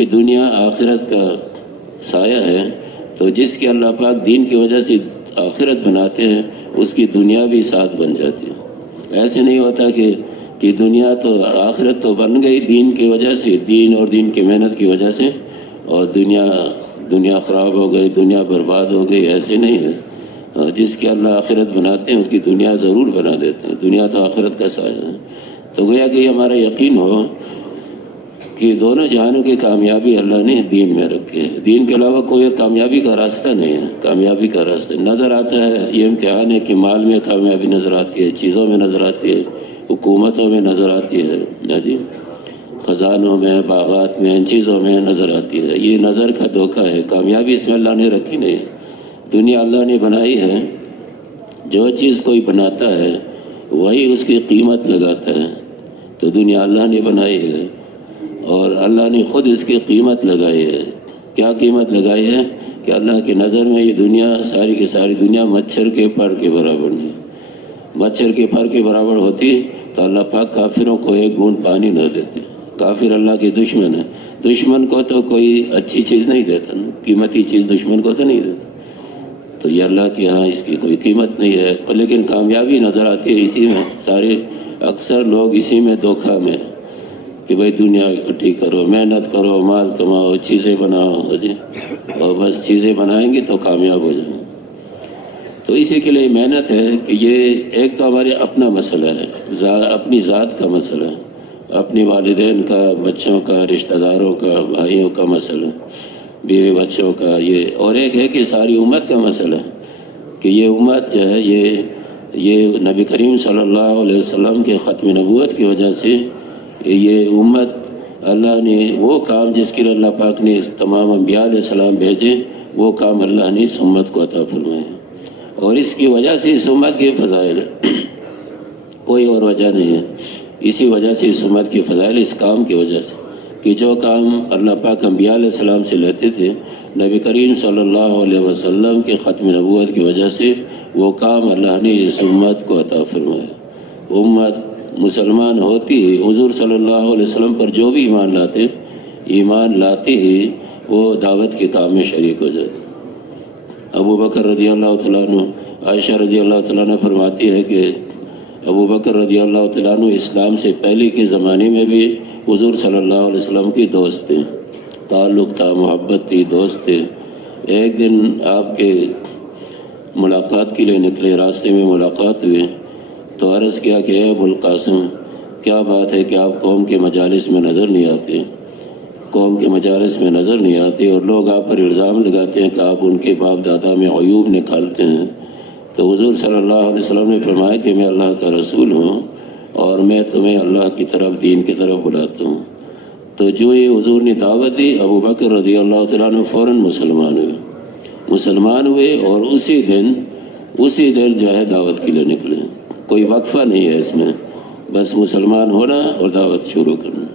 کیونکہ دنیا آخرت کا سایہ ہے، تو جس کے اللہ پاک دین کی وجہ سے آخرت بناتے ہیں اس کی دنیا بھی ساتھ بن جاتی ہے۔ ایسے نہیں ہوتا کہ دنیا تو آخرت تو بن گئی دین کی وجہ سے، دین اور دین کی محنت کی وجہ سے، اور دنیا خراب ہو گئی، دنیا برباد ہو گئی، ایسے نہیں ہے۔ جس کی اللہ آخرت بناتے ہیں اس کی دنیا ضرور بنا دیتے ہیں، دنیا تو آخرت کا سایہ ہے۔ تو گویا کہ ہمارا یقین ہو کہ دونوں جہانوں کی کامیابی اللہ نے دین میں رکھی ہے، دین کے علاوہ کوئی کامیابی کا راستہ نہیں ہے۔ کامیابی کا راستہ نظر آتا ہے، یہ امتحان ہے کہ مال میں کامیابی نظر آتی ہے، چیزوں میں نظر آتی ہے، حکومتوں میں نظر آتی ہے، جی خزانوں میں، باغات میں، ان چیزوں میں نظر آتی ہے۔ یہ نظر کا دھوکہ ہے، کامیابی اس میں اللہ نے رکھی نہیں۔ دنیا اللہ نے بنائی ہے، جو چیز کوئی بناتا ہے وہی اس کی قیمت لگاتا ہے۔ تو دنیا اللہ نے بنائی ہے اور اللہ نے خود اس کی قیمت لگائی ہے۔ کیا قیمت لگائی ہے؟ کہ اللہ کی نظر میں یہ دنیا ساری کی ساری دنیا مچھر کے پر کے برابر نہیں۔ مچھر کے پر کے برابر ہوتی تو اللہ پاک کافروں کو ایک بوند پانی نہ دیتے۔ کافر اللہ کے دشمن ہے، دشمن کو تو کوئی اچھی چیز نہیں دیتا، قیمتی چیز دشمن کو تو نہیں دیتا۔ تو یہ اللہ کے ہاں اس کی کوئی قیمت نہیں ہے، لیکن کامیابی نظر آتی ہے اسی میں۔ سارے اکثر لوگ اسی میں دھوکہ میں کہ بھائی دنیا اکٹھی کرو، محنت کرو، مال کماؤ، چیزیں بناؤ جی، اور بس چیزیں بنائیں گے تو کامیاب ہو جائیں۔ تو اسی کے لیے محنت ہے کہ یہ ایک تو ہمارے اپنا مسئلہ ہے، اپنی ذات کا مسئلہ ہے، اپنی والدین کا، بچوں کا، رشتہ داروں کا، بھائیوں کا مسئلہ، بیوی بچوں کا، یہ اور ایک ہے کہ ساری امت کا مسئلہ ہے کہ یہ امت جو ہے یہ نبی کریم صلی اللہ علیہ وسلم کے ختم نبوت کی وجہ سے یہ امت اللہ نے وہ کام جس کے لیے اللہ پاک نے تمام انبیاء علیہ السلام بھیجے، وہ کام اللہ نے اس امت کو عطا فرمائے، اور اس کی وجہ سے اس امت کے فضائل کوئی اور وجہ نہیں ہے۔ اسی وجہ سے اس امت کے فضائل اس کام کی وجہ سے کہ جو کام اللہ پاک انبیاء علیہ السلام سے لیتے تھے، نبی کریم صلی اللہ علیہ وسلم کے ختم نبوت کی وجہ سے وہ کام اللہ نے اس امت کو عطا فرمایا۔ امت مسلمان ہوتی ہی حضور صلی اللہ علیہ وسلم پر جو بھی ایمان لاتے ہی وہ دعوت کے کام میں شریک ہو جاتے۔ ابو بکر رضی اللہ تعالیٰ عنہ، عائشہ رضی اللہ تعالیٰ عنہ فرماتی ہے کہ ابو بکر رضی اللہ تعالیٰ عنہ اسلام سے پہلے کے زمانے میں بھی حضور صلی اللہ علیہ وسلم کی دوست تھے، تعلق تھا، محبت تھی، دوست تھے۔ ایک دن آپ کے ملاقات کے لیے نکلے، راستے میں ملاقات ہوئے تو عرض کیا کہ اے ابو القاسم، کیا بات ہے کہ آپ قوم کے مجالس میں نظر نہیں آتے، قوم کے مجالس میں نظر نہیں آتے، اور لوگ آپ پر الزام لگاتے ہیں کہ آپ ان کے باپ دادا میں عیوب نکالتے ہیں۔ تو حضور صلی اللہ علیہ وسلم نے فرمایا کہ میں اللہ کا رسول ہوں اور میں تمہیں اللہ کی طرف، دین کی طرف بلاتا ہوں۔ تو جو یہ حضور نے دعوت دی، ابو بکر رضی اللہ تعالیٰ عنہ فوراً مسلمان ہوئے اور اسی دن جو ہے دعوت کے لیے نکلے۔ کوئی وقفہ نہیں ہے اس میں، بس مسلمان ہونا اور دعوت شروع کرنا۔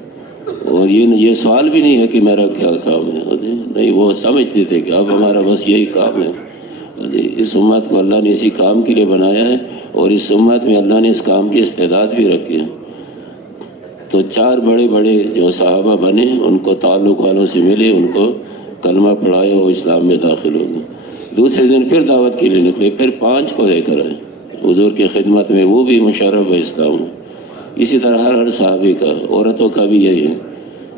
اور یہ سوال بھی نہیں ہے کہ میرا کیا کام ہے، نہیں، وہ سمجھتے تھے کہ اب ہمارا بس یہی کام ہے۔ اس امت کو اللہ نے اسی کام کے لیے بنایا ہے، اور اس امت میں اللہ نے اس کام کی استعداد بھی رکھی ہے۔ تو 4 بڑے جو صحابہ بنے، ان کو تعلق والوں سے ملے، ان کو کلمہ پڑھائے، وہ اسلام میں داخل ہو گئے۔ دوسرے دن پھر دعوت کے لیے نکلے، پھر 5 کو لے کر آئے حضور کی خدمت میں، وہ بھی مشرف ہے اسلام میں۔ اسی طرح ہر صحابی کا، عورتوں کا بھی یہی ہے۔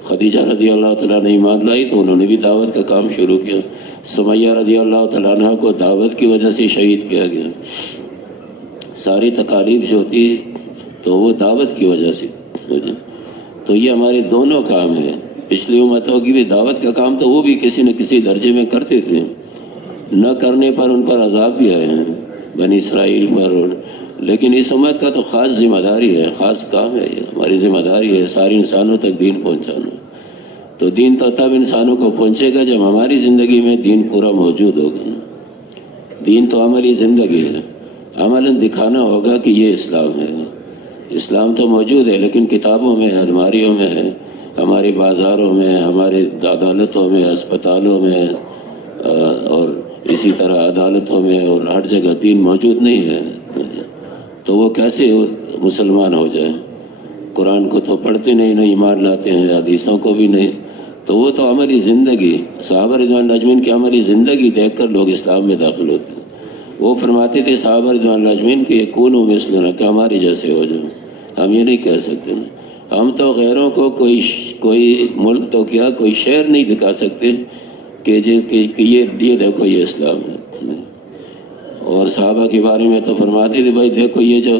خدیجہ رضی اللہ تعالیٰ نے ایمان لائی تو انہوں نے بھی دعوت کا کام شروع کیا۔ سمیہ رضی اللہ تعالیٰ عنہ کو دعوت کی وجہ سے شہید کیا گیا۔ ساری تکالیف جو تھی تو وہ دعوت کی وجہ سے۔ تو یہ ہمارے دونوں کام ہیں۔ پچھلی امتوں کی بھی دعوت کا کام تو وہ بھی کسی نہ کسی درجے میں کرتے تھے، نہ کرنے پر ان پر عذاب بھی آئے ہیں، بنی اسرائیل پر، لیکن اس امت کا تو خاص ذمہ داری ہے، خاص کام ہے، یہ ہماری ذمہ داری ہے سارے انسانوں تک دین پہنچانا۔ تو دین تو تب انسانوں کو پہنچے گا جب ہماری زندگی میں دین پورا موجود ہوگا۔ دین تو عملی زندگی ہے، عملاً دکھانا ہوگا کہ یہ اسلام ہے۔ اسلام تو موجود ہے لیکن کتابوں میں، الماریوں میں ہے، ہمارے بازاروں میں، ہمارے عدالتوں میں، اسپتالوں میں، اور اسی طرح عدالتوں میں اور ہر جگہ دین موجود نہیں ہے۔ تو وہ کیسے مسلمان ہو جائے؟ قرآن کو تو پڑھتے نہیں، ایمان لاتے ہیں، حدیثوں کو بھی نہیں، تو وہ تو عملی زندگی، صحابہ رضوان اجمعین کی عملی زندگی دیکھ کر لوگ اسلام میں داخل ہوتے ہیں۔ وہ فرماتے تھے صحابہ رضوان اجمعین کہ کونوا مثلنا، کہ ہمارے جیسے ہو جاؤ۔ ہم یہ نہیں کہہ سکتے نا، ہم تو غیروں کو کوئی ملک تو کیا کوئی شہر نہیں دکھا سکتے کہ یہ دیکھو یہ اسلام ہے۔ اور صحابہ کے بارے میں تو فرماتے تھے بھائی دیکھو یہ جو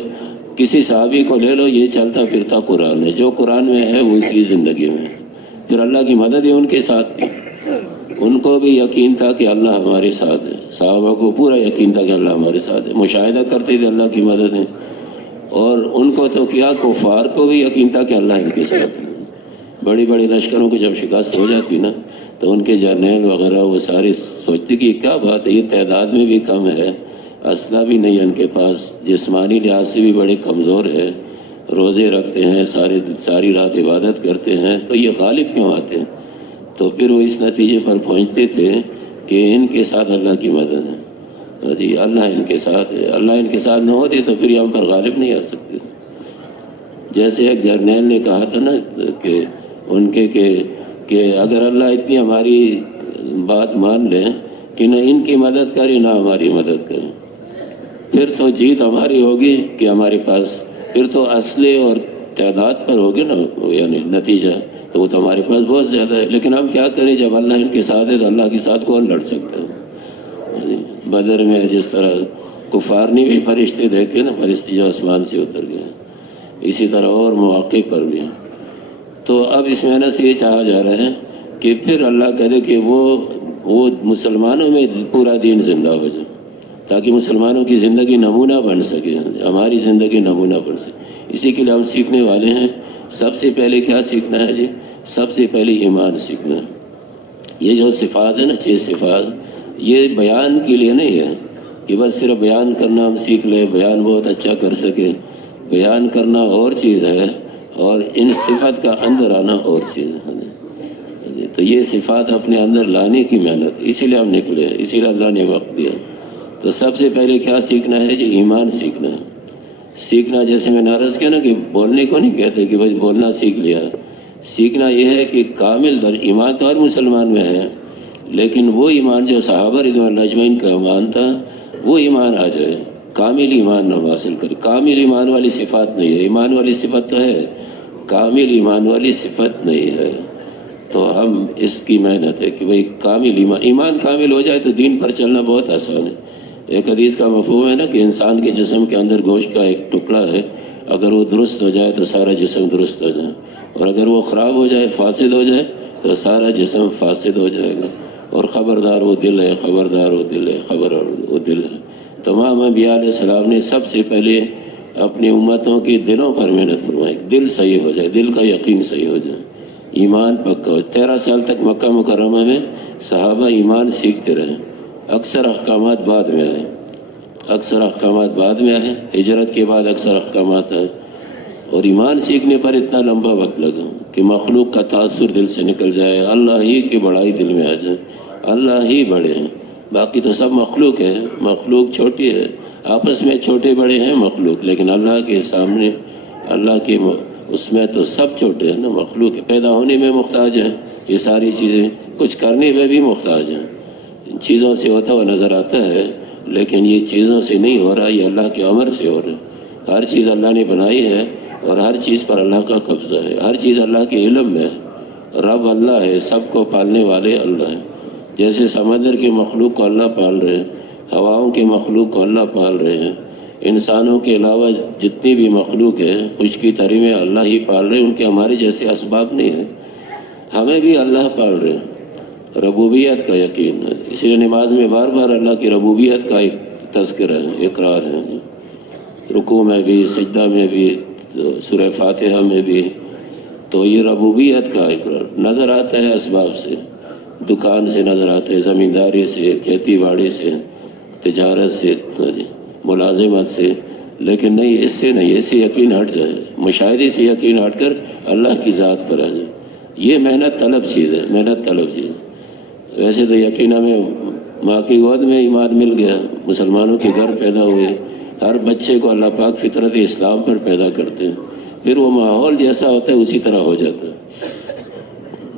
کسی صحابی کو لے لو، یہ چلتا پھرتا قرآن ہے، جو قرآن میں ہے وہ اسی زندگی میں ہے۔ پھر اللہ کی مدد ہی ان کے ساتھ تھی، ان کو بھی یقین تھا کہ اللہ ہمارے ساتھ ہے، صحابہ کو پورا یقین تھا کہ اللہ ہمارے ساتھ ہے، مشاہدہ کرتے تھے اللہ کی مدد ہے۔ اور ان کو تو کیا کفار کو بھی یقین تھا کہ اللہ ان کے ساتھ ہے۔ بڑی بڑی لشکروں کو جب شکست ہو جاتی نا تو ان کے جرنیل وغیرہ وہ سارے سوچتے کہ کیا بات ہے، یہ تعداد میں بھی کم ہے، اسلحہ بھی نہیں ہے ان کے پاس، جسمانی لحاظ سے بھی بڑے کمزور ہے، روزے رکھتے ہیں، ساری رات عبادت کرتے ہیں، تو یہ غالب کیوں آتے ہیں؟ تو پھر وہ اس نتیجے پر پہنچتے تھے کہ ان کے ساتھ اللہ کی مدد ہے، جی اللہ ان کے ساتھ ہے، اللہ ان کے ساتھ نہ ہوتی تو پھر ہم پر غالب نہیں آ سکتے۔ جیسے ایک جرنیل نے کہا تھا نا کہ ان کے کہ اگر اللہ اتنی ہماری بات مان لے کہ نہ ان کی مدد کرے نہ ہماری مدد کرے، پھر تو جیت ہماری ہوگی کہ ہمارے پاس پھر تو اسلحے اور تعداد پر ہوگی نا، یعنی نتیجہ تو وہ تو ہمارے پاس بہت زیادہ ہے، لیکن ہم کیا کریں جب اللہ ان کے ساتھ ہے تو اللہ کے ساتھ کون لڑ سکتا ہے؟ بدر میں جس طرح کفار نے بھی فرشتے دیکھے نا، فرشتے جو آسمان سے اتر گئے، اسی طرح اور مواقع پر بھی۔ تو اب اس محنت سے یہ چاہا جا رہا ہے کہ پھر اللہ کرے کہ وہ مسلمانوں میں پورا دین زندہ ہو جائے، تاکہ مسلمانوں کی زندگی نمونہ بن سکے، ہماری زندگی نمونہ بن سکے۔ اسی کے لیے ہم سیکھنے والے ہیں۔ سب سے پہلے کیا سیکھنا ہے جی؟ سب سے پہلے ایمان سیکھنا ہے۔ یہ جو صفات ہے نا، 6 صفات، یہ بیان کے لیے نہیں ہے کہ بس صرف بیان کرنا ہم سیکھ لیں، بیان بہت اچھا کر سکے۔ بیان کرنا اور چیز ہے اور ان صفات کا اندر آنا اور چیز ہے۔ تو یہ صفات اپنے اندر لانے کی محنت، اسی لیے ہم نکلے، اسی لیے اللہ نے وقت دیا۔ تو سب سے پہلے کیا سیکھنا ہے جی؟ ایمان سیکھنا ہے۔ سیکھنا جیسے میں نعرض کیا نا کہ بولنے کو نہیں کہتے کہ بھائی بولنا سیکھ لیا، سیکھنا یہ ہے کہ کامل ایمان تو ہر مسلمان میں ہے، لیکن وہ ایمان جو صحابہ رضوان اللہ اجمعین کا ایمان تھا وہ ایمان آ جائے، کامل ایمان ہم حاصل کریں۔ کامل ایمان والی صفات نہیں ہے، ایمان والی صفت تو ہے، کامل ایمان والی صفت نہیں ہے۔ تو ہم اس کی محنت ہے کہ بھئی کامل ایمان کامل ہو جائے تو دین پر چلنا بہت آسان ہے۔ ایک حدیث کا مفہوم ہے نا کہ انسان کے جسم کے اندر گوشت کا ایک ٹکڑا ہے، اگر وہ درست ہو جائے تو سارا جسم درست ہو جائے، اور اگر وہ خراب ہو جائے، فاسد ہو جائے تو سارا جسم فاسد ہو جائے گا۔ اور خبردار وہ دل ہے، خبردار وہ دل ہے، خبردار وہ دل ہے۔ تمام انبیاء علیہ السلام نے سب سے پہلے اپنی امتوں کے دلوں پر محنت فرمائی، دل صحیح ہو جائے، دل کا یقین صحیح ہو جائے، ایمان پکا ہو۔ 13 سال تک مکہ مکرمہ میں صحابہ ایمان سیکھتے رہے، اکثر احکامات بعد میں آئے، اکثر احکامات بعد میں آئے، ہجرت کے بعد اکثر احکامات آئے، اور ایمان سیکھنے پر اتنا لمبا وقت لگا کہ مخلوق کا تاثر دل سے نکل جائے، اللہ ہی کی بڑائی دل میں آ جائے، اللہ ہی بڑے ہیں، باقی تو سب مخلوق ہے، مخلوق چھوٹی ہے، آپس میں چھوٹے بڑے ہیں مخلوق، لیکن اللہ کے سامنے، اللہ کے اس میں تو سب چھوٹے ہیں نا، مخلوق پیدا ہونے میں محتاج ہیں، یہ ساری چیزیں کچھ کرنے میں بھی محتاج ہیں۔ ان چیزوں سے ہوتا ہوا نظر آتا ہے، لیکن یہ چیزوں سے نہیں ہو رہا، یہ اللہ کے امر سے ہو رہا ہے۔ ہر چیز اللہ نے بنائی ہے اور ہر چیز پر اللہ کا قبضہ ہے، ہر چیز اللہ کے علم میں ہے، رب اللہ ہے، سب کو پالنے والے اللہ ہیں۔ جیسے سمندر کے مخلوق کو اللہ پال رہے ہیں، ہواؤں کے مخلوق کو اللہ پال رہے ہیں، انسانوں کے علاوہ جتنی بھی مخلوق ہے خشکی تری میں اللہ ہی پال رہے ہیں، ان کے ہمارے جیسے اسباب نہیں ہیں، ہمیں بھی اللہ پال رہے ہیں۔ ربوبیت کا یقین ہے، اس لیے نماز میں بار بار اللہ کی ربوبیت کا ایک تذکرہ ہے، اقرار ہے، رکوع میں بھی، سجدہ میں بھی، سورہ فاتحہ میں بھی۔ تو یہ ربوبیت کا اقرار نظر آتا ہے اسباب سے، دکان سے نظر آتا ہے، زمینداری سے، کھیتی باڑی سے، تجارت سے، ملازمت سے، لیکن نہیں، اس سے نہیں، اس سے یقین ہٹ جائے، مشاہدے سے یقین ہٹ کر اللہ کی ذات پر آ جائے۔ یہ محنت طلب چیز ہے، محنت طلب چیز ہے۔ ویسے تو یقین ہمیں ماں کی گود میں ایمان مل گیا، مسلمانوں کے گھر پیدا ہوئے، ہر بچے کو اللہ پاک فطرت اسلام پر پیدا کرتے ہیں، پھر وہ ماحول جیسا ہوتا ہے اسی طرح ہو جاتا ہے۔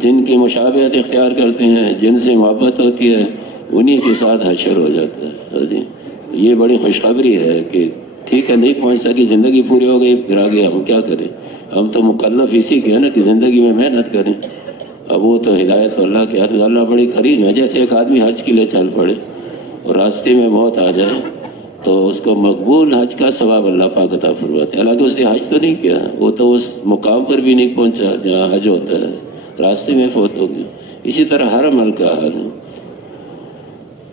جن کی مشابہت اختیار کرتے ہیں، جن سے محبت ہوتی ہے، انہی کے ساتھ حشر ہو جاتا ہے جی۔ یہ بڑی خوشخبری ہے کہ ٹھیک ہے، نہیں پہنچ سکی، زندگی پوری ہو گئی، پھر آگے ہم کیا کریں؟ ہم تو مکلف اسی کے ہیں نا کہ زندگی میں محنت کریں۔ اب وہ تو ہدایت اللہ کے ہاتھ، اللہ بڑی قریب ہے۔ جیسے ایک آدمی حج کے لیے چل پڑے اور راستے میں موت آ جائے تو اس کو مقبول حج کا ثواب اللہ پاک عطا فرماتے ہیں۔ حالانکہ اس نے حج تو نہیں کیا، وہ تو اس مقام پر بھی نہیں پہنچا جہاں حج ہوتا ہے، راستے میں فوت ہو گیا۔ اسی طرح ہر عمل کا حال ہے۔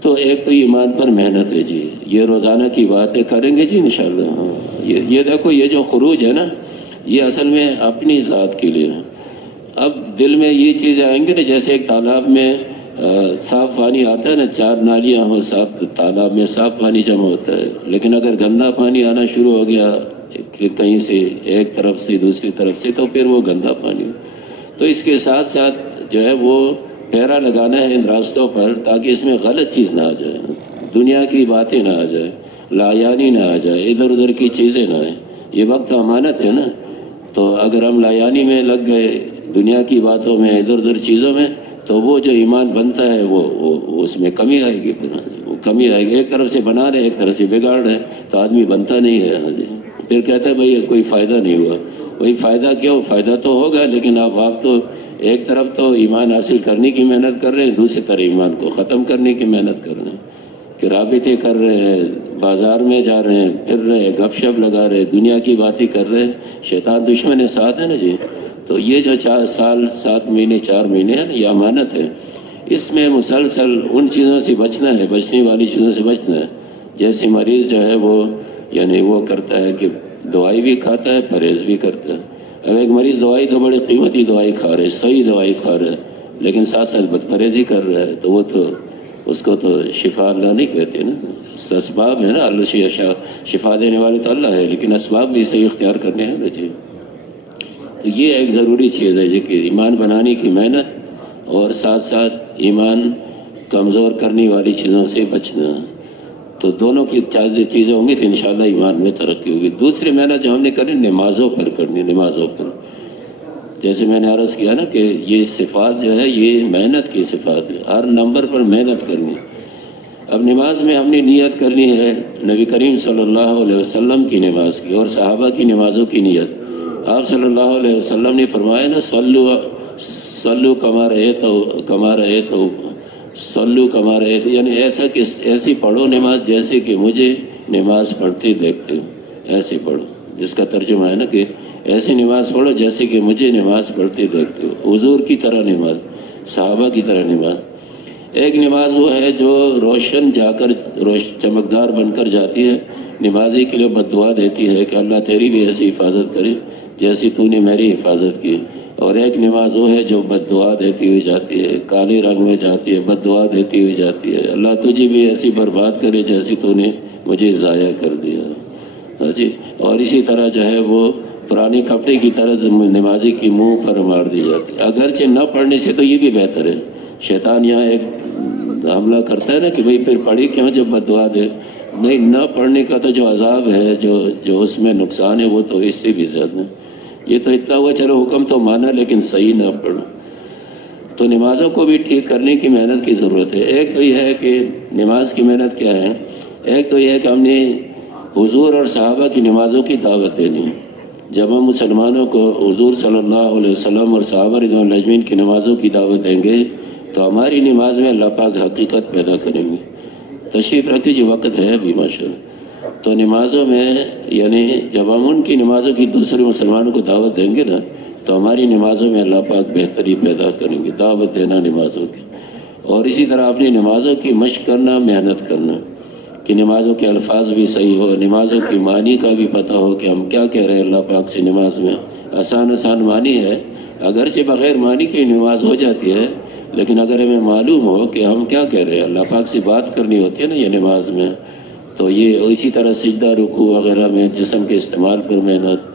تو ایک تو ایمان پر محنت ہے جی، یہ روزانہ کی باتیں کریں گے جی انشاءاللہ۔ ہاں، یہ دیکھو، یہ جو خروج ہے نا، یہ اصل میں اپنی ذات کے لیے ہے۔ اب دل میں یہ چیزیں آئیں گے نا، جیسے ایک تالاب میں صاف پانی آتا ہے نا، 4 نالیاں ہو صاف، تالاب میں صاف پانی جمع ہوتا ہے، لیکن اگر گندا پانی آنا شروع ہو گیا کہ کہیں سے، ایک طرف سے دوسری طرف سے، تو پھر وہ گندا پانی ہو۔ تو اس کے ساتھ ساتھ جو ہے وہ پہرا لگانا ہے ان راستوں پر، تاکہ اس میں غلط چیز نہ آ جائے، دنیا کی باتیں نہ آ جائے، لایانی نہ آ جائے، ادھر ادھر کی چیزیں نہ آئیں۔ یہ وقت امانت ہے نا، تو اگر ہم لایانی میں لگ گئے، دنیا کی باتوں میں، ادھر ادھر چیزوں میں، تو وہ جو ایمان بنتا ہے وہ اس میں کمی آئے گی، وہ کمی آئے گی۔ ایک طرف سے بنا رہے، ایک طرف سے بگاڑ رہے، تو آدمی بنتا نہیں ہے۔ پھر کہتا ہے بھائی کوئی فائدہ نہیں ہوا۔ وہی فائدہ کیوں؟ فائدہ تو ہوگا، لیکن آپ تو ایک طرف تو ایمان حاصل کرنے کی محنت کر رہے ہیں، دوسری طرف ایمان کو ختم کرنے کی محنت کر رہے ہیں، کہ رابطے کر رہے ہیں، بازار میں جا رہے ہیں، پھر رہے، گپ شپ لگا رہے، دنیا کی باتیں کر رہے ہیں، شیطان دشمن ساتھ ہے نا جی۔ تو یہ جو 4 سال 7 مہینے 4 مہینے ہے نا، یہ امانت ہے۔ اس میں مسلسل ان چیزوں سے بچنا ہے، بچنے والی چیزوں سے بچنا ہے۔ جیسے مریض جو ہے وہ یعنی وہ کرتا ہے کہ دوائی بھی کھاتا ہے، پرہیز بھی کرتا ہے۔ اب ایک مریض دوائی تو بڑی قیمتی دوائی کھا رہے، صحیح دوائی کھا رہے، لیکن ساتھ ساتھ بد پرہیزی کر رہا ہے، تو وہ تو اس کو تو شفا اللہ نہیں کہتے نا، اسباب ہے نا، اللہ شفا دینے والے تو اللہ ہے، لیکن اسباب بھی صحیح اختیار کرنے ہیں نا جی۔ تو یہ ایک ضروری چیز ہے جی کہ ایمان بنانے کی محنت، اور ساتھ ساتھ ایمان کمزور کرنے والی چیزوں سے بچنا۔ تو دونوں کی چیزیں ہوں گی تو انشاءاللہ ایمان میں ترقی ہوگی۔ دوسری محنت جو ہم نے کرنی، نمازوں پر کرنی، نمازوں پر۔ جیسے میں نے عرض کیا نا کہ یہ صفات جو ہے یہ محنت کی صفات ہے، ہر نمبر پر محنت کرنی۔ اب نماز میں ہم نے نیت کرنی ہے نبی کریم صلی اللہ علیہ وسلم کی نماز کی اور صحابہ کی نمازوں کی نیت۔ آپ صلی اللہ علیہ وسلم نے فرمایا نا، صلو کما رأیتو، صلو کما رأیتو، یعنی ایسا کہ ایسی پڑھو نماز جیسے کہ مجھے نماز پڑھتے دیکھتے ہو، ایسے پڑھو، جس کا ترجمہ ہے نا کہ ایسی نماز پڑھو جیسے کہ مجھے نماز پڑھتے دیکھتے ہو، حضور کی طرح نماز، صحابہ کی طرح نماز۔ ایک نماز وہ ہے جو روشن جا کر چمکدار بن کر جاتی ہے، نمازی کے لیے بد دعا دیتی ہے کہ اللہ تیری بھی ایسی حفاظت کرے جیسی تو نے میری حفاظت کی۔ اور ایک نماز وہ ہے جو بد دعا دیتی ہوئی جاتی ہے، کالے رنگ میں جاتی ہے، بد دعا دیتی ہوئی جاتی ہے، اللہ تجھے بھی ایسی برباد کرے جیسی تو نے مجھے ضائع کر دیا جی۔ اور اسی طرح جو ہے وہ پرانے کپڑے کی طرح نمازی کی منہ پر مار دی جاتی ہے۔ اگرچہ نہ پڑھنے سے تو یہ بھی بہتر ہے، شیطان یہاں ایک حملہ کرتا ہے نا کہ بھئی پھر پڑھی کیوں جب بد دعا دے۔ نہیں، نہ پڑھنے کا تو جو عذاب ہے، جو اس میں نقصان ہے، وہ تو اس سے بھی زیادہ ہے۔ یہ تو اتنا ہوا چلو حکم تو مانا لیکن صحیح نہ پڑھو۔ تو نمازوں کو بھی ٹھیک کرنے کی محنت کی ضرورت ہے۔ ایک تو یہ ہے کہ نماز کی محنت کیا ہے، ایک تو یہ ہے کہ ہم نے حضور اور صحابہ کی نمازوں کی دعوت دینی ہے۔ جب ہم مسلمانوں کو حضور صلی اللہ علیہ وسلم اور صحابہ رضوان اللہ اجمعین کی نمازوں کی دعوت دیں گے تو ہماری نماز میں اللہ پاک حقیقت پیدا کریں گے۔ تشریف رکھتے جو وقت ہے ابھی ماشاءاللہ۔ تو نمازوں میں یعنی جب ہم ان کی نمازوں کی دوسرے مسلمانوں کو دعوت دیں گے نا تو ہماری نمازوں میں اللہ پاک بہتری پیدا کریں گے، دعوت دینا نمازوں کی۔ اور اسی طرح اپنی نمازوں کی مشق کرنا، محنت کرنا کہ نمازوں کے الفاظ بھی صحیح ہو، نمازوں کی معنی کا بھی پتہ ہو کہ ہم کیا کہہ رہے ہیں اللہ پاک سے نماز میں۔ آسان معنی ہے، اگرچہ بغیر معنی کی نماز ہو جاتی ہے، لیکن اگر ہمیں معلوم ہو کہ ہم کیا کہہ رہے ہیں، اللہ پاک سے بات کرنی ہوتی ہے نا یہ نماز میں، تو یہ اسی طرح سجدہ رکوع وغیرہ میں جسم کے استعمال پر محنت۔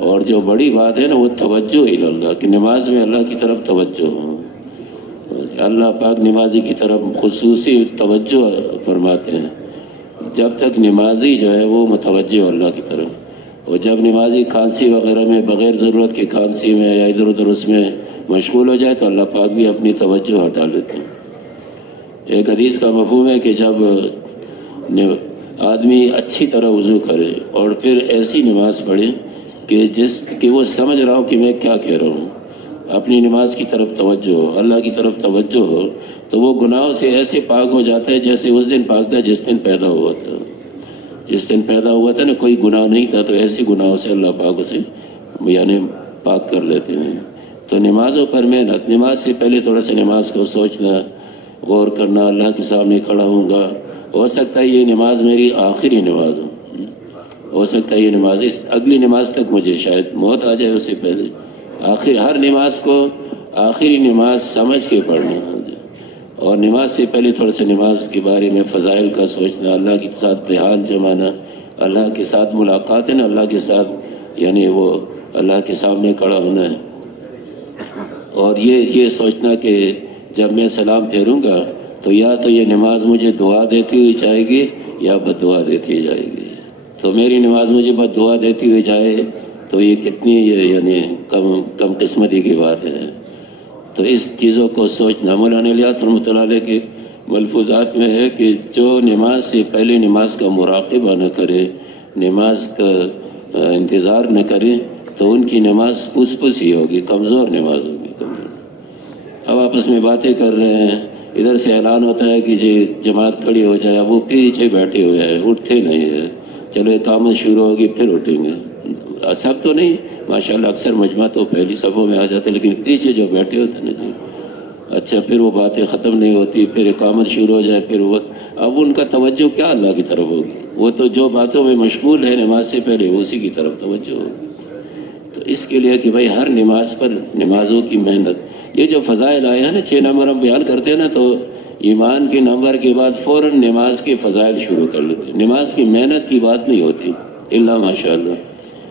اور جو بڑی بات ہے نا وہ توجہ اللہ، کہ نماز میں اللہ کی طرف توجہ ہو۔ اللہ پاک نمازی کی طرف خصوصی توجہ فرماتے ہیں جب تک نمازی جو ہے وہ متوجہ ہو اللہ کی طرف۔ اور جب نمازی کھانسی وغیرہ میں بغیر ضرورت کی کھانسی میں یا ادھر ادھر اس میں مشغول ہو جائے تو اللہ پاک بھی اپنی توجہ ہٹا لیتے ہیں۔ ایک حدیث کا مفہوم ہے کہ جب آدمی اچھی طرح وضو کرے اور پھر ایسی نماز پڑھے کہ وہ سمجھ رہا ہو کہ میں کیا کہہ رہا ہوں، اپنی نماز کی طرف توجہ ہو، اللہ کی طرف توجہ ہو، تو وہ گناہوں سے ایسے پاک ہو جاتا ہے جیسے اس دن پاک تھا جس دن پیدا ہوا تھا۔ جس دن پیدا ہوا تھا نا کوئی گناہ نہیں تھا، تو ایسی گناہوں سے اللہ پاک اسے یعنی پاک کر لیتے ہیں۔ تو نمازوں پر محنت، نماز سے پہلے تھوڑا سا نماز کو سوچنا، غور کرنا، اللہ کے سامنے کھڑا ہوں گا، ہو سکتا ہے یہ نماز میری آخری نماز ہو سکتا ہے یہ نماز اس اگلی نماز تک مجھے شاید موت آ جائے، اس سے پہلے ہر نماز کو آخری نماز سمجھ کے پڑھنا، اور نماز سے پہلے تھوڑا سا نماز کے بارے میں فضائل کا سوچنا، اللہ کے ساتھ دھیان جمانا، اللہ کے ساتھ ملاقات ہے نا، اللہ کے ساتھ یعنی وہ اللہ کے سامنے کھڑا ہونا ہے، اور یہ سوچنا کہ جب میں سلام پھیروں گا تو یا تو یہ نماز مجھے دعا دیتی ہوئی جائے گی یا بد دعا دیتی جائے گی، تو میری نماز مجھے بد دعا دیتی ہوئی جائے تو یہ کتنی یعنی کم قسمتی کی بات ہے۔ تو اس چیزوں کو سوچنا، مولانا الیاس رحمۃ اللہ علیہ کے ملفوظات میں ہے کہ جو نماز سے پہلے نماز کا مراقبہ نہ کرے، نماز کا انتظار نہ کرے، تو ان کی نماز پوس ہی ہوگی، کمزور نماز ہوگی۔ اب آپس میں باتیں کر رہے ہیں، ادھر سے اعلان ہوتا ہے کہ جی جماعت کھڑی ہو جائے، اب وہ پیچھے بیٹھے ہوئے ہیں، اٹھتے نہیں ہیں، چلو اقامت شروع ہوگی پھر اٹھیں گے۔ سب تو نہیں، ماشاءاللہ اکثر مجمع تو پہلی صفوں میں آ جاتے، لیکن پیچھے جو بیٹھے ہوتے ہیں نا جی، اچھا پھر وہ باتیں ختم نہیں ہوتی، پھر اقامت شروع ہو جائے، پھر وہ اب ان کا توجہ کیا اللہ کی طرف ہوگی، وہ تو جو باتوں میں مشغول ہے نماز سے پہلے اسی کی طرف توجہ ہوگی۔ تو اس کے لیے کہ بھائی ہر نماز پر نمازوں کی محنت، یہ جو فضائل آئے ہیں نا 6 نمبر ہم بیان کرتے ہیں نا، تو ایمان کے نمبر کے بعد فوراً نماز کے فضائل شروع کر لیتے ہیں، نماز کی محنت کی بات نہیں ہوتی الا ماشاءاللہ،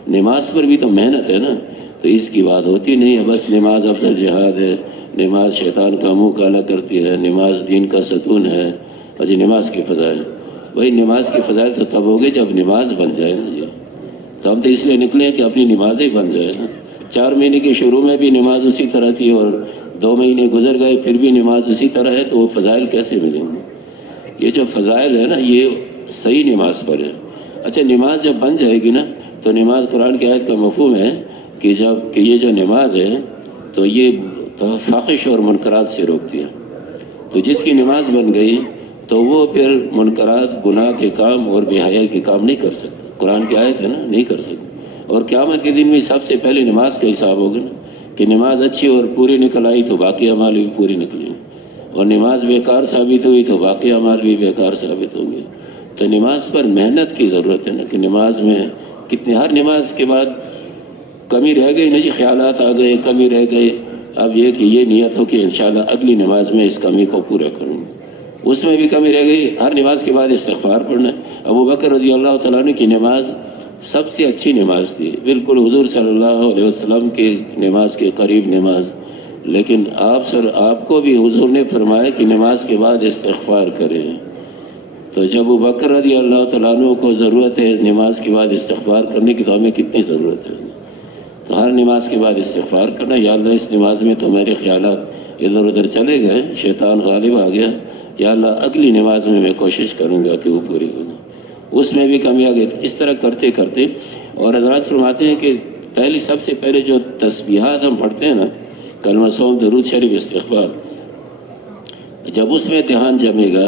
نماز پر بھی تو محنت ہے نا، تو اس کی بات ہوتی نہیں ہے، بس نماز افضل جہاد ہے، نماز شیطان کا منہ کالا کرتی ہے، نماز دین کا ستون ہے، اور جی نماز کے فضائل، وہی نماز کے فضائل تو تب ہوگے جب نماز بن جائے نا جی۔ تو ہم تو اس لیے نکلے ہیں کہ اپنی نمازیں بن جائے نا۔ 4 مہینے کے شروع میں بھی نماز اسی طرح تھی، اور 2 مہینے گزر گئے پھر بھی نماز اسی طرح ہے، تو وہ فضائل کیسے ملیں گے؟ یہ جو فضائل ہے نا یہ صحیح نماز پر ہے۔ اچھا نماز جب بن جائے گی نا تو نماز، قرآن کی آیت کا مفہوم ہے کہ یہ جو نماز ہے تو یہ فاحش اور منکرات سے روکتی ہے، تو جس کی نماز بن گئی تو وہ پھر منکرات، گناہ کے کام اور بے حیائی کے کام نہیں کر سکتا، قرآن کی آیت ہے نا، نہیں کر سکتا۔ اور قیامت کے دن میں سب سے پہلے نماز کا حساب ہوگا نا، کہ نماز اچھی اور پوری نکل آئی تو باقی اعمال بھی پوری نکلیں، اور نماز بیکار ثابت ہوئی تو باقی اعمال بھی بیکار ثابت ہوں گے۔ تو نماز پر محنت کی ضرورت ہے نا، کہ نماز میں ہر نماز کے بعد کمی رہ گئی نا جی، خیالات آ گئے، کمی رہ گئی، اب یہ کہ یہ نیت ہو کہ انشاءاللہ اگلی نماز میں اس کمی کو پورا کروں گا، اس میں بھی کمی رہ گئی، ہر نماز کے بعد استغفار پڑھنا۔ ابو بکر رضی اللہ تعالیٰ عنہ کی نماز سب سے اچھی نماز تھی، بالکل حضور صلی اللہ علیہ وسلم کے نماز کے قریب نماز، لیکن آپ کو بھی حضور نے فرمایا کہ نماز کے بعد استغفار کریں۔ تو جب ابو بکر رضی اللہ تعالیٰ عنہ کو ضرورت ہے نماز کے بعد استغفار کرنے کی، تو ہمیں کتنی ضرورت ہے؟ تو ہر نماز کے بعد استغفار کرنا، یا اللہ اس نماز میں تو میرے خیالات ادھر ادھر چلے گئے، شیطان غالب آ گیا، یا اللہ اگلی نماز میں میں کوشش کروں گا کہ وہ پوری ہو جائے، اس میں بھی کمی آ گئی۔ اس طرح کرتے کرتے، اور حضرات فرماتے ہیں کہ سب سے پہلے جو تسبیحات ہم پڑھتے ہیں نا، کلمہ صوم، درود شریف، استغفار، جب اس میں دھیان جمے گا،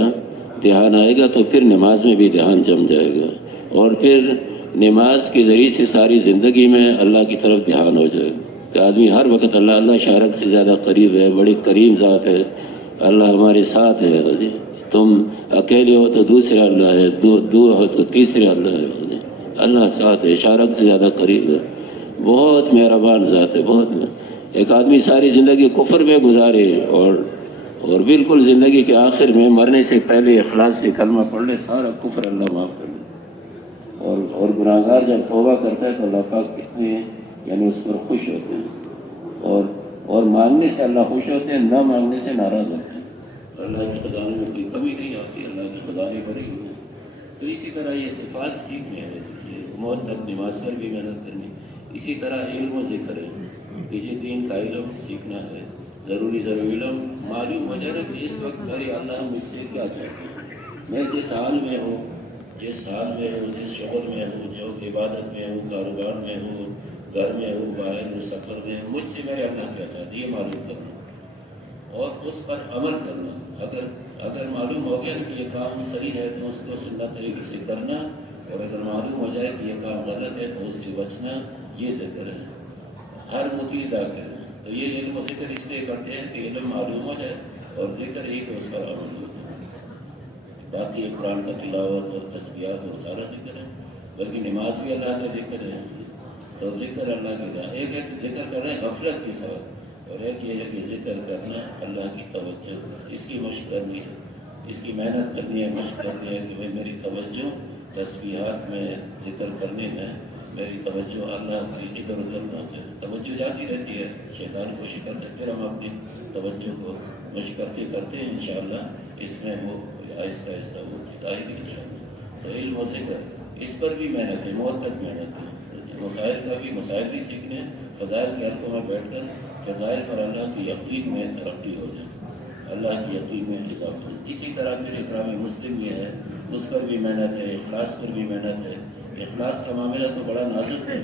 دھیان آئے گا، تو پھر نماز میں بھی دھیان جم جائے گا، اور پھر نماز کے ذریعے سے ساری زندگی میں اللہ کی طرف دھیان ہو جائے گا، کہ آدمی ہر وقت اللہ شارک سے زیادہ قریب ہے، بڑی کریم ذات ہے، اللہ ہمارے ساتھ ہے، تم اکیلے ہو تو دوسرے اللہ ہے، دو ہو تو تیسرے اللہ ہے، اللہ ساتھ ہے، شارک سے زیادہ قریب ہے، بہت مہربان ذات ہے، بہت۔ ایک آدمی ساری زندگی کفر میں گزارے اور بالکل زندگی کے آخر میں مرنے سے پہلے اخلاص سے کلمہ پڑھ لے، سارا کفر اللہ معاف کر لے، اور گناہگار جب توبہ کرتا ہے تو اللہ پاک کتنے یعنی اس پر خوش ہوتے ہیں، اور مانگنے سے اللہ خوش ہوتے ہیں، نہ مانگنے سے ناراض ہوتے ہیں۔ اللہ کے خزانے میں کوئی کمی نہیں آتی، اللہ کے خزانے بھرے ہوئے ہیں۔ تو اسی طرح یہ صفات سیکھنے ہیں، موت تک نماز پر بھی محنت کرنی، اسی طرح علم و ذکر ہے، کہ یہ دین کا علم سیکھنا ہے، ضروری علم معلوم ہو جائے کہ اس وقت میرے اللہ مجھ سے کیا چاہتے ہیں، میں جس حال میں ہوں، جس شغل میں ہوں، جو عبادت میں ہوں، کاروبار میں ہوں، گھر میں ہوں، باہر ہوں، سفر میں ہوں، مجھ سے میرے اللہ کیا چاہتے ہیں یہ معلوم کرنا اور اس پر عمل کرنا۔ اگر معلوم ہو گیا کہ یہ کام صحیح ہے تو اس کو سنت طریقے سے کرنا، اور اگر معلوم ہو جائے کہ یہ کام غلط ہے تو اس سے بچنا، یہ ذکر ہے ہر مطیع کرنا۔ تو یہ علم و ذکر اس لیے کرتے ہیں کہ علم معلوم ہو جائے اور ذکر ایک اس پر عمل ہو جائے۔ باقی قرآن کا تلاوت اور تسبیحات اور سارا ذکر ہے، بلکہ نماز بھی اللہ کا ذکر ہے۔ تو ذکر اللہ کی راہ، ایک ہے کہ ذکر کر رہے ہیں غفلت کے ساتھ، اور ایک یہ ہے کہ ذکر کرنا اللہ کی توجہ، اس کی مشق کرنی ہے، اس کی محنت کرنی ہے، مشق کرنی ہے کہ بھائی میری توجہ تسبیحات میں، ذکر کرنے میں میری توجہ اللہ سے ادھر ادھر نہ جائے۔ توجہ جاتی رہتی ہے، شیطان کوشش کرتے ہیں، پھر ہم اپنی توجہ کو مشق کرتے کرتے ہیں انشاءاللہ اس میں وہ آہستہ آہستہ وہ آئے گی انشاءاللہ۔ تو علم و ذکر اس پر بھی محنت ہے، موت تک محنت ہے۔ مسائل بھی سیکھنے ہیں، فضائل کے حلقوں میں بیٹھ کر فضائل پر اللہ کی یقین میں ترقی ہو جائے، اللہ کی یقین میں اضافہ ہو۔ اسی طرح پھر اکرام مسلم یہ ہے، اس پر بھی محنت ہے، اخلاص پر بھی محنت ہے۔ اخلاص کا معاملہ تو بڑا نازک ہے،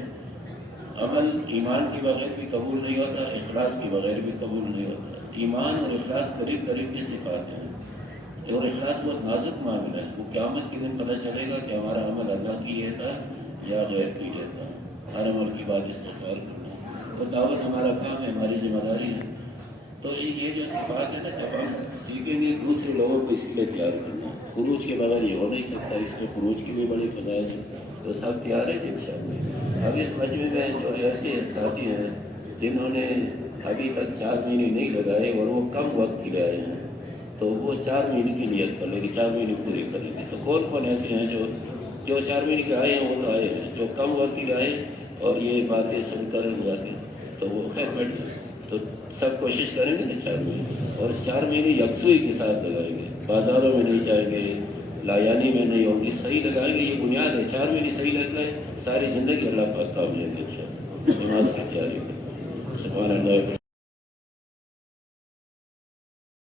عمل ایمان کے بغیر بھی قبول نہیں ہوتا، اخلاص کے بغیر بھی قبول نہیں ہوتا۔ ایمان اور اخلاص قریب کے صفات ہیں، اور اخلاص بہت نازک معاملہ ہے، وہ قیامت کے دن پتہ چلے گا کہ ہمارا عمل اللہ کی لیے تھا یا غیر کی لیے تھا۔ ہر عمل کی بات استغفار کرنا، وہ دعوت ہمارا کام ہے، ہماری ذمہ داری ہے۔ تو یہ جو صفات ہے نا، جب ہم سیکھیں گے دوسرے لوگوں کو اس کے لیے تیار کرنا، خروج کے بغیر یہ ہو نہیں سکتا، اس میں خروج کی بھی بڑی فضائل ہے، تو سب تیار ہے انشاءاللہ۔ اب اس مجمع میں جو ایسے ساتھی ہیں جنہوں نے ابھی تک 4 مہینے نہیں لگائے اور وہ کم وقت کے لیے آئے ہیں، تو وہ 4 مہینے کی نیت کر لیں گے، 4 مہینے پورے کریں گے۔ تو کون ایسے ہیں جو 4 مہینے کے آئے ہیں، وہ تو آئے ہیں، جو کم وقت کے لیے آئے اور یہ باتیں سن کر جاتے تو وہ خیر بیٹھ جائیں۔ تو سب کوشش کریں گے نا 4 مہینے، اور اس 4 مہینے یکسوئی کے ساتھ لگائیں گے، بازاروں میں نہیں جائیں گے، لایانی میں نہیں ہوگی، صحیح لگائیں گے۔ یہ بنیاد ہے، 4 مہینے صحیح لگ گئے، ساری زندگی اللہ پاک کامیاب ہے انشاءاللہ۔ نماز کی تیاری کریں، سبحان اللہ۔